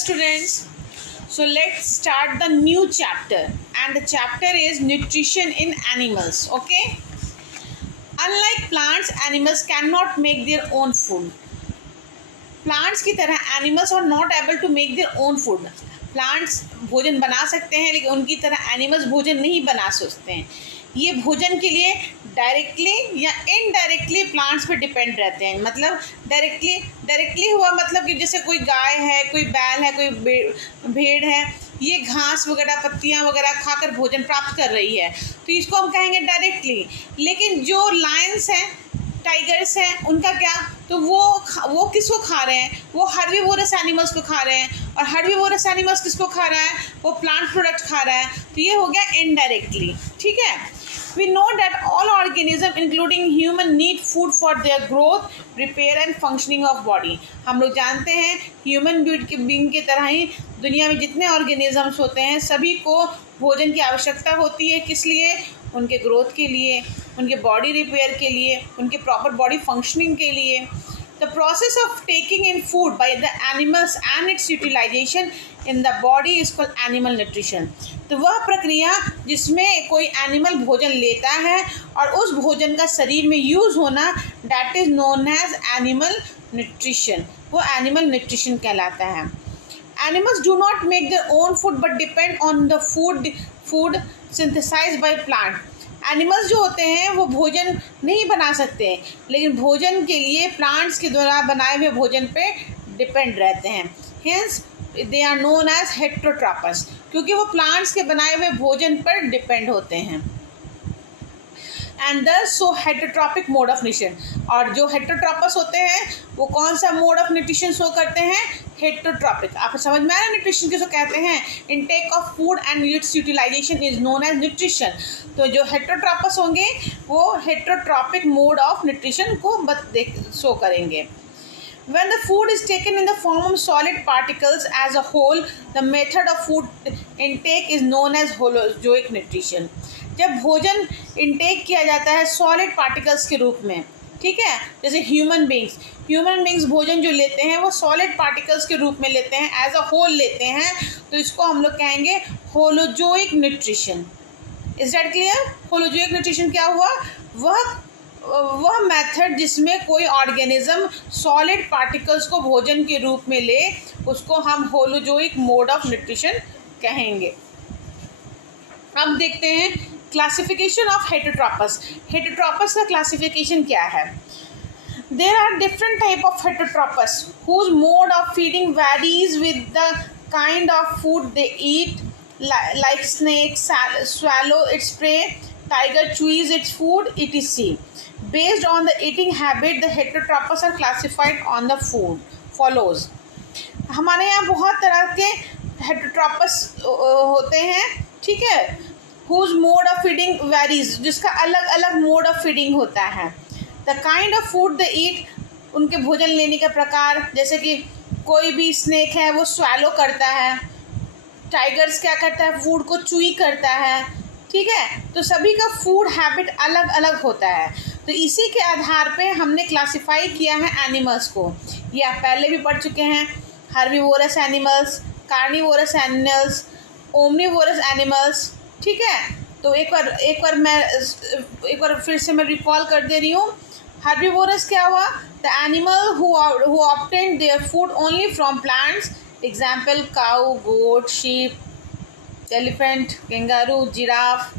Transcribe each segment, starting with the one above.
students. So let's start the new chapter, and the chapter is nutrition in animals. Okay. Unlike plants, animals cannot make their own food. Plants की तरह animals are not able to make their own food. Plants भोजन बना सकते हैं लेकिन उनकी तरह animals भोजन नहीं बना सकते हैं. ये भोजन के लिए डायरेक्टली या इनडायरेक्टली प्लांट्स पे डिपेंड रहते हैं. मतलब डायरेक्टली हुआ मतलब कि जैसे कोई गाय है, कोई बैल है, कोई भेड़ है, ये घास वगैरह पत्तियां वगैरह खाकर भोजन प्राप्त कर रही है, तो इसको हम कहेंगे डायरेक्टली. लेकिन जो लायंस हैं, टाइगर्स हैं, उनका क्या, तो वो किसको खा रहे हैं? वो हर्बीवोरस एनिमल्स को खा रहे हैं. और हर्बीवोरस एनिमल्स किसको खा रहा है? वो प्लांट प्रोडक्ट खा रहा है. तो ये हो गया इनडायरेक्टली. ठीक है. We know that all organisms including human need food for their growth, repair and functioning of body. हम लोग जानते हैं ह्यूमन बीइंग की तरह ही दुनिया में जितने ऑर्गेनिजम्स होते हैं सभी को भोजन की आवश्यकता होती है. किस लिए? उनके ग्रोथ के लिए, उनके बॉडी रिपेयर के लिए, उनके प्रॉपर बॉडी फंक्शनिंग के लिए. The process of taking in food by the animals and its utilization in the body is called animal nutrition. तो वह प्रक्रिया जिसमें कोई एनिमल भोजन लेता है और उस भोजन का शरीर में यूज़ होना, that is known as animal nutrition. वो एनिमल न्यूट्रिशन कहलाता है. Animals do not make their own food but depend on the food synthesized by plant. Animals जो होते हैं वो भोजन नहीं बना सकते हैं लेकिन भोजन के लिए प्लांट्स के द्वारा बनाए हुए भोजन पे डिपेंड रहते हैं. Hence they are known as heterotrophs, क्योंकि वो प्लांट्स के बनाए हुए भोजन पर डिपेंड होते हैं. एंड दस सो हेटेरोट्रॉपिक मोड ऑफ न्यूट्रिशन. और जो हेटेरोट्रॉपस होते हैं वो कौन सा मोड ऑफ न्यूट्रिशन शो करते हैं? हेटेरोट्रॉपिक. आपको समझ में आ रहा है न्यूट्रिशन किसको कहते हैं? Intake of food and its utilisation is known as nutrition. तो जो हेटेरोट्रॉपस होंगे वो हेटेरोट्रॉपिक मोड ऑफ न्यूट्रिशन को शो करेंगे. When the food is taken in the form of solid particles as a whole, the method of food intake is known as holozoic nutrition. जब भोजन intake किया जाता है solid particles के रूप में, ठीक है, जैसे ह्यूमन बींग्स भोजन जो लेते हैं वो सॉलिड पार्टिकल्स के रूप में लेते हैं, एज अ होल लेते हैं, तो इसको हम लोग कहेंगे holozoic nutrition. Is that clear? Holozoic nutrition क्या हुआ? वह मेथड जिसमें कोई ऑर्गेनिज्म सॉलिड पार्टिकल्स को भोजन के रूप में ले, उसको हम होलोजोइक मोड ऑफ न्यूट्रिशन कहेंगे. अब देखते हैं क्लासिफिकेशन ऑफ हेटेरोट्रॉपस. हेटेरोट्रॉपस का क्लासिफिकेशन क्या है? There are different type of heterotrophs whose mode of feeding varies with the kind of food they eat. Like snake swallow its prey, tiger chews its food, etc. Based on the eating habit, the heterotrophs are classified on the food follows. हमारे यहाँ बहुत तरह के हेटेरोट्रॉपस होते हैं, ठीक है, whose mode of feeding varies, जिसका अलग अलग मोड ऑफ फीडिंग होता है. the kind of food they eat, उनके भोजन लेने का प्रकार, जैसे कि कोई भी स्नेक है वो स्वैलो करता है, टाइगर्स क्या करता है? फूड को चुई करता है. ठीक है, तो सभी का फूड हैबिट अलग अलग होता है. तो इसी के आधार पे हमने क्लासिफाई किया है एनिमल्स को. ये आप पहले भी पढ़ चुके हैं. Herbivorous animals, carnivorous animals, omnivorous animals. ठीक है, तो एक बार फिर से मैं रिकॉल कर दे रही हूँ. हर्बीवोरस क्या हुआ? The animal who obtain their food only from plants. Example cow, goat, sheep, elephant, kangaroo, giraffe.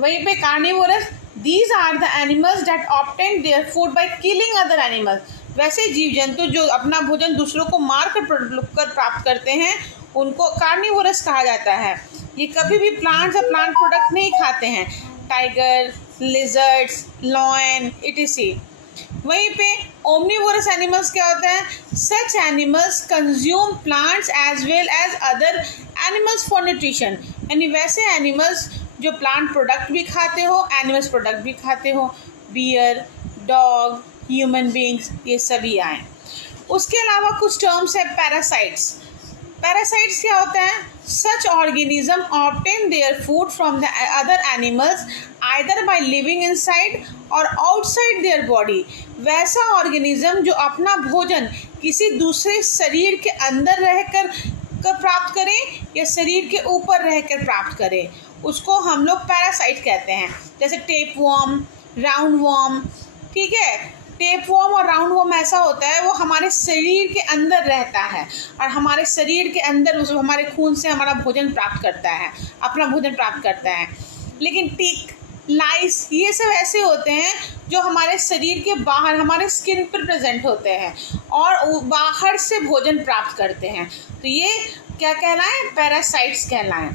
वहीं पे carnivorous, these are the animals that obtain their food by killing other animals. वैसे जीव जंतु जो अपना भोजन दूसरों को मार कर प्राप्त करते हैं उनको कार्निवोरस कहा जाता है. ये कभी भी प्लांट्स या प्लांट प्रोडक्ट नहीं खाते हैं. Tiger, lizards, lion, etc. वहीं पे ओमनीवोरस एनिमल्स क्या होता है? Such animals consume plants as well as other animals for nutrition. यानी वैसे एनिमल्स जो प्लांट प्रोडक्ट भी खाते हो, एनिमल्स प्रोडक्ट भी खाते हो. बियर, डॉग, ह्यूमन बींग्स, ये सभी आए. उसके अलावा कुछ टर्म्स है पैरासाइट्स. पैरासाइट्स क्या होता है? Such organism obtain their food from the other animals either by living inside और आउटसाइड देयर बॉडी. वैसा ऑर्गेनिज्म जो अपना भोजन किसी दूसरे शरीर के अंदर रहकर प्राप्त करें या शरीर के ऊपर रहकर प्राप्त करें, उसको हम लोग पैरासाइट कहते हैं। जैसे टेपवर्म, राउंड वर्म, ठीक है। टेपवर्म और राउंड वर्म ऐसा होता है, वो हमारे शरीर के अंदर रहता है और हमारे शरीर के अंदर उस हमारे खून से हमारा भोजन प्राप्त करता है, अपना भोजन प्राप्त करता है। लेकिन टिक, लाइस, ये सब ऐसे होते हैं जो हमारे शरीर के बाहर हमारे स्किन पर प्रेजेंट होते हैं और बाहर से भोजन प्राप्त करते हैं। तो ये क्या कहलाएं? Parasites कहलाएं।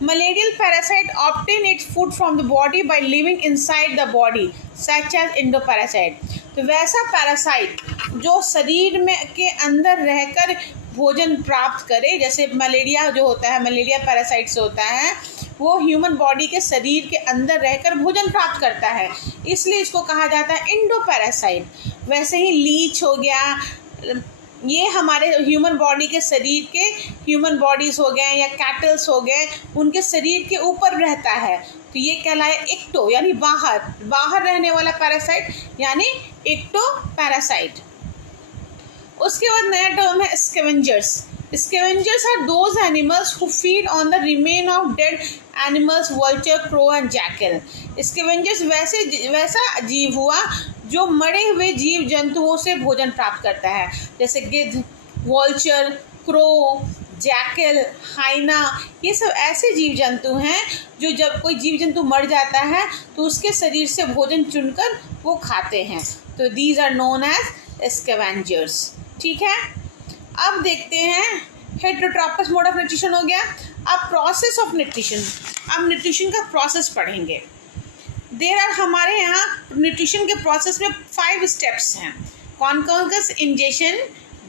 Malarial parasite obtain its food from the body by living inside the body, such as endoparasite। तो वैसा पैरासाइट जो शरीर में के अंदर रहकर भोजन प्राप्त करे, जैसे मलेरिया जो होता है, मलेरिया पैरासाइट से होता है, वो ह्यूमन बॉडी के शरीर के अंदर रहकर भोजन प्राप्त करता है, इसलिए इसको कहा जाता है इंडोपैरासाइट। वैसे ही लीच हो गया, ये हमारे ह्यूमन बॉडी के शरीर के ह्यूमन बॉडीज़ हो गए या कैटल्स हो गए, उनके शरीर के ऊपर रहता है, तो ये कहलाए एक्टो, यानी बाहर रहने वाला पैरासाइट, यानी एक्टो पैरासाइट। उसके बाद नया टर्म है scavengers. Scavengers are those animals who feed on the remain of dead animals, vulture, crow and jackal। Scavengers वैसा जीव हुआ जो मरे हुए जीव जंतुओं से भोजन प्राप्त करता है, जैसे गिद्ध, वॉल्चर, क्रो, जैकल, हाइना, ये सब ऐसे जीव जंतु हैं जो जब कोई जीव जंतु मर जाता है तो उसके शरीर से भोजन चुनकर वो खाते हैं। तो these are known as scavengers. ठीक है, अब देखते हैं हेटेरोट्रॉपस मोड ऑफ न्यूट्रिशन हो गया। अब प्रोसेस ऑफ न्यूट्रिशन, अब न्यूट्रिशन का प्रोसेस पढ़ेंगे। देर आर हमारे यहाँ न्यूट्रिशन के प्रोसेस में 5 स्टेप्स हैं। कौन कौन का? Ingestion,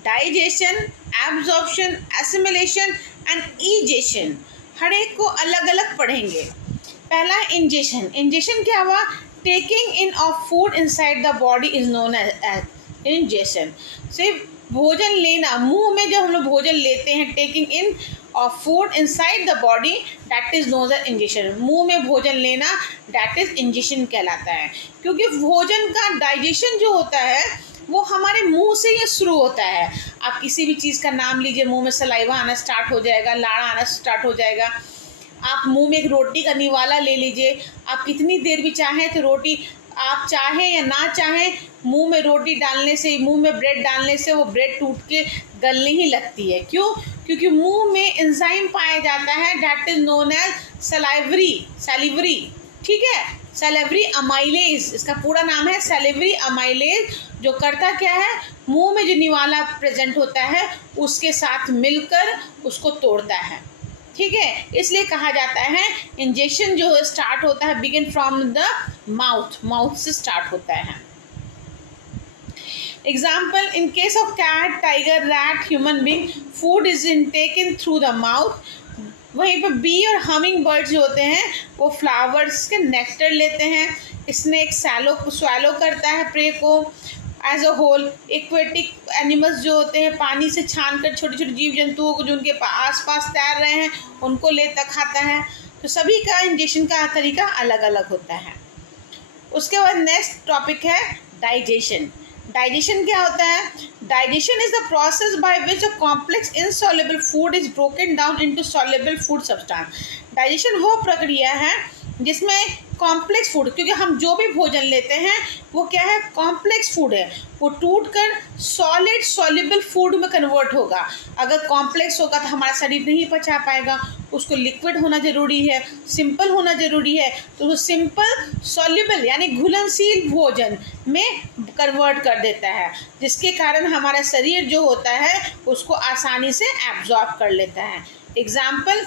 digestion, absorption, assimilation and egestion. हर एक को अलग अलग पढ़ेंगे। पहला इंजेशन। इंजेशन क्या हुआ? Taking in of food inside the body is known as ingestion. सिर्फ भोजन लेना, मुंह में जब हम लोग भोजन लेते हैं, taking in of food inside the body, that is known as ingestion. मुंह में भोजन लेना, दैट इज इंजेशन कहलाता है। क्योंकि भोजन का डाइजेशन जो होता है वो हमारे मुंह से ही शुरू होता है। आप किसी भी चीज़ का नाम लीजिए, मुंह में सलाइवा आना स्टार्ट हो जाएगा, लाड़ा आना स्टार्ट हो जाएगा। आप मुंह में एक रोटी का निवाला ले लीजिए, आप कितनी देर भी चाहें तो रोटी, आप चाहें या ना चाहें, मुंह में रोटी डालने से, मुंह में ब्रेड डालने से वो ब्रेड टूट के गलने ही लगती है। क्यों? क्योंकि मुंह में एंजाइम पाया जाता है, that is known as salivary. ठीक है, सैलिवरी अमाइलेज, इसका पूरा नाम है सैलिवरी अमाइलेज। जो करता क्या है, मुंह में जो निवाला प्रेजेंट होता है उसके साथ मिलकर उसको तोड़ता है। ठीक है, इसलिए कहा जाता है इंजेक्शन जो स्टार्ट होता है बिगिन फ्रॉम द माउथ से स्टार्ट होता है। Example, in case of cat, tiger, rat, human being, food is intaken through the mouth. वहीं पर बी और हमिंग बर्ड्स जो होते हैं वो फ्लावर्स के नेक्टर लेते हैं। स्नेक स्वैलो करता है प्रे को। As a whole aquatic animals जो होते हैं पानी से छान कर छोटे छोटे जीव जंतुओं को जो उनके आसपास तैर रहे हैं उनको लेता खाता है। तो सभी का इंजेक्शन का तरीका अलग अलग होता है। उसके बाद नेक्स्ट टॉपिक है डाइजेशन। डाइजेशन क्या होता है? Digestion is the process by which a complex insoluble food is broken down into soluble food substance. Digestion वो प्रक्रिया है जिसमें कॉम्प्लेक्स फूड, क्योंकि हम जो भी भोजन लेते हैं वो क्या है, कॉम्प्लेक्स फूड है, वो टूट कर सॉलिड सॉल्युबल फूड में कन्वर्ट होगा। अगर कॉम्प्लेक्स होगा तो हमारा शरीर नहीं पचा पाएगा, उसको लिक्विड होना ज़रूरी है, सिंपल होना ज़रूरी है। तो वो सिंपल सॉल्युबल यानी घुलनशील भोजन में कन्वर्ट कर देता है, जिसके कारण हमारा शरीर जो होता है उसको आसानी से एब्जॉर्ब कर लेता है। Example,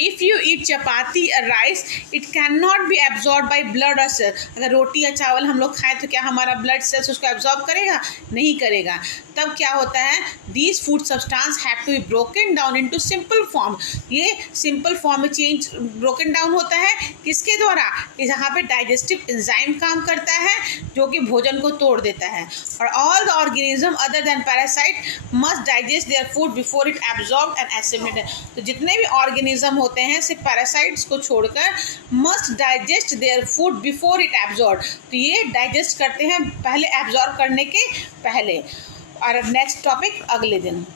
if you eat chapati or rice, it cannot be absorbed by blood or cells। अगर रोटी या चावल हम लोग खाएं तो क्या हमारा ब्लड सेल्स उसको एब्जॉर्ब करेगा? नहीं करेगा। तब क्या होता है, these food substance have to be broken down into simple form। ये सिंपल फॉर्म में ब्रोकन डाउन होता है किसके द्वारा? जहाँ पे डाइजेस्टिव एंजाइम काम करता है जो कि भोजन को तोड़ देता है। और all the organism other than parasite must digest their food before it absorbed and assimilated। तो जितने भी ऑर्गेनिज्म होते हैं सिर्फ पैरासाइट्स को छोड़कर, must digest their food before it absorb, तो ये डाइजेस्ट करते हैं पहले एब्जॉर्ब करने के पहले। और नेक्स्ट टॉपिक अगले दिन।